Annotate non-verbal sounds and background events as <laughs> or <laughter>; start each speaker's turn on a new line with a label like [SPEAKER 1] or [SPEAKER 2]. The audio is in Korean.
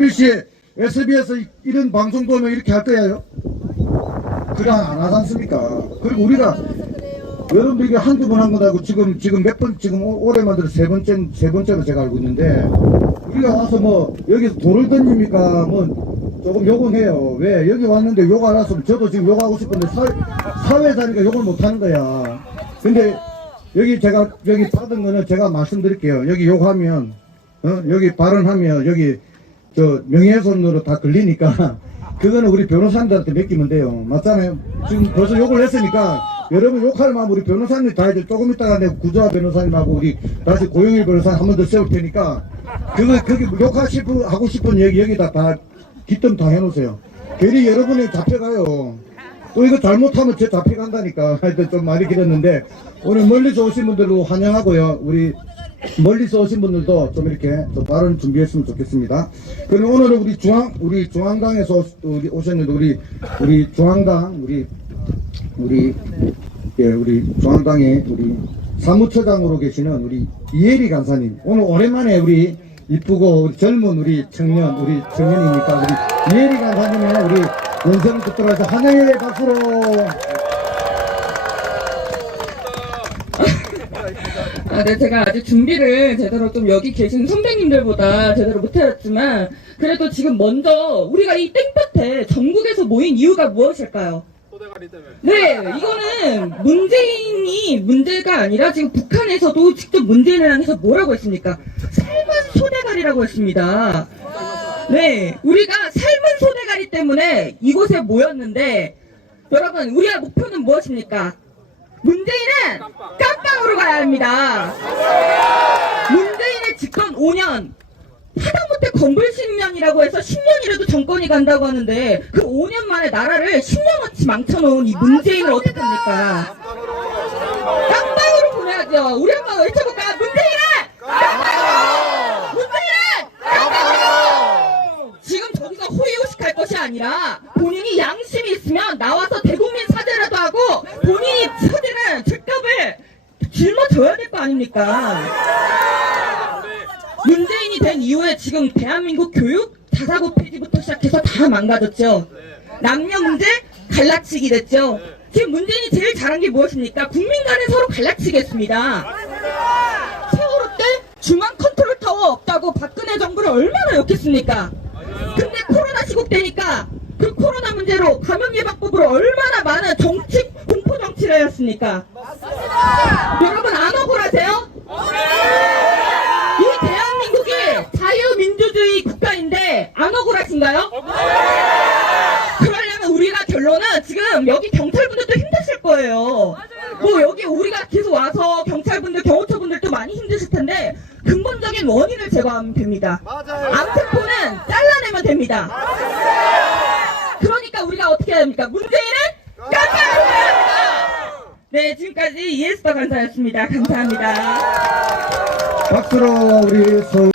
[SPEAKER 1] MBC, SBS 이런 방송 보면 이렇게 할 거예요? 그래 안 하지 않습니까? 그리고 우리가 여러분들 이게 한두 번 한 거다고 지금 지금 몇 번 지금 오- 올해 만 들어 세 번째 세 번째로 제가 알고 있는데 우리가 와서 뭐 여기서 돌을 던집니까? 뭐 조금 욕은 해요. 왜? 여기 왔는데 욕안 했으면 저도 지금 욕하고 싶은데 사, 사회자니까 욕을 못 하는 거야. 근데 여기 제가 여기 받은 거는 제가 말씀드릴게요. 여기 욕하면 어? 여기 발언하면 여기 저 명예훼손으로 다 걸리니까 <laughs> 그거는 우리 변호사님들한테 맡기면 돼요. 맞잖아요. 지금 벌써 욕을 했으니까 여러분 욕할 마음 우리 변호사님 다 이제 조금 있다가 내가 구조화 변호사님하고 우리 다시 고영일 변호사 한 번 더 세울 테니까 그거 거기 욕하시고 하고 싶은 얘기 여기다 다 기뜸 다 해놓으세요. 괜히 여러분이 잡혀가요. 또 이거 잘못하면 제 잡혀간다니까. <laughs> 하여튼 좀 많이 길었는데 오늘 멀리서 오신 분들도 환영하고요. 우리 멀리서 오신 분들도 좀 이렇게 좀 발언 준비했으면 좋겠습니다. 그리고 오늘은 우리 중앙 우리 중앙당에서 오- 우리 오셨는데 우리 우리 중앙당 우리 우리 예 우리 중앙당의 우리 사무처장으로 계시는 우리 이혜리 간사님 오늘 오랜만에 우리 이쁘고 우리 젊은 우리 청년 우리 청년이니까 우리 이혜리 간사님의 우리 연설을 듣도록 해서 환영의 박수로
[SPEAKER 2] 아, 네, 제가 아직 준비를 제대로 좀 여기 계신 선배님들보다 제대로 못해왔지만, 그래도 지금 먼저 우리가 이 땡볕에 전국에서 모인 이유가 무엇일까요? 네, 이거는 문재인이 문제가 아니라 지금 북한에서도 직접 문재인을 향해서 뭐라고 했습니까? 삶은 소대가리라고 했습니다. 네, 우리가 삶은 소대가리 때문에 이곳에 모였는데, 여러분, 우리의 목표는 무엇입니까? 문재인은 깜빵으로 가야 합니다. 문재인의 집권 5년, 하다못해 건불 10년이라고 해서 10년이라도 정권이 간다고 하는데 그 5년 만에 나라를 10년어치 망쳐놓은 이 문재인을 어떡합니까? 깜빵으로 보내야죠. 우리 한번 외쳐볼까요? 문재인은! 문재인은! 깜빵으로! 지금 저기서 호의호식할 것이 아니라 본인이 양심이 있으면 나와서 대국민 사죄라도 하고 본인이 처지는 죄값을 짊어져야 아닙니까? 문재인이 된 이후에 지금 대한민국 교육 자사고 폐지부터 시작해서 다 망가졌죠. 남녀 문제 갈라치기 됐죠. 지금 문재인이 제일 잘한 게 무엇입니까? 국민 간에 서로 갈라치겠습니다. 세월호 때 중앙 컨트롤 타워 없다고 박근혜 정부를 얼마나 욕했습니까? 근데 코로나 시국 되니까 그 코로나 문제로 감염 예방법으로 얼마나 많은 정치 공포 정치를 했습니까? 여러분 안 억울하세요? 이 대한민국이 자유민주주의 국가인데 안 억울하신가요? 그러려면 우리가 결론은 지금 여기 경찰분들도 힘드실 거예요. 뭐 여기 우리가 계속 와서 경찰분들, 경호처분들도 많이 힘드실 텐데 근본적인 원인을 제거하면 됩니다. 암세포는 잘라내면 됩니다. 그러니까 우리가 어떻게 해야 합니까? 문재인은 깜빡하고 해야 합니다. 네, 지금까지 이에스더 간사였습니다. 감사합니다.
[SPEAKER 1] 박수로 우리 서울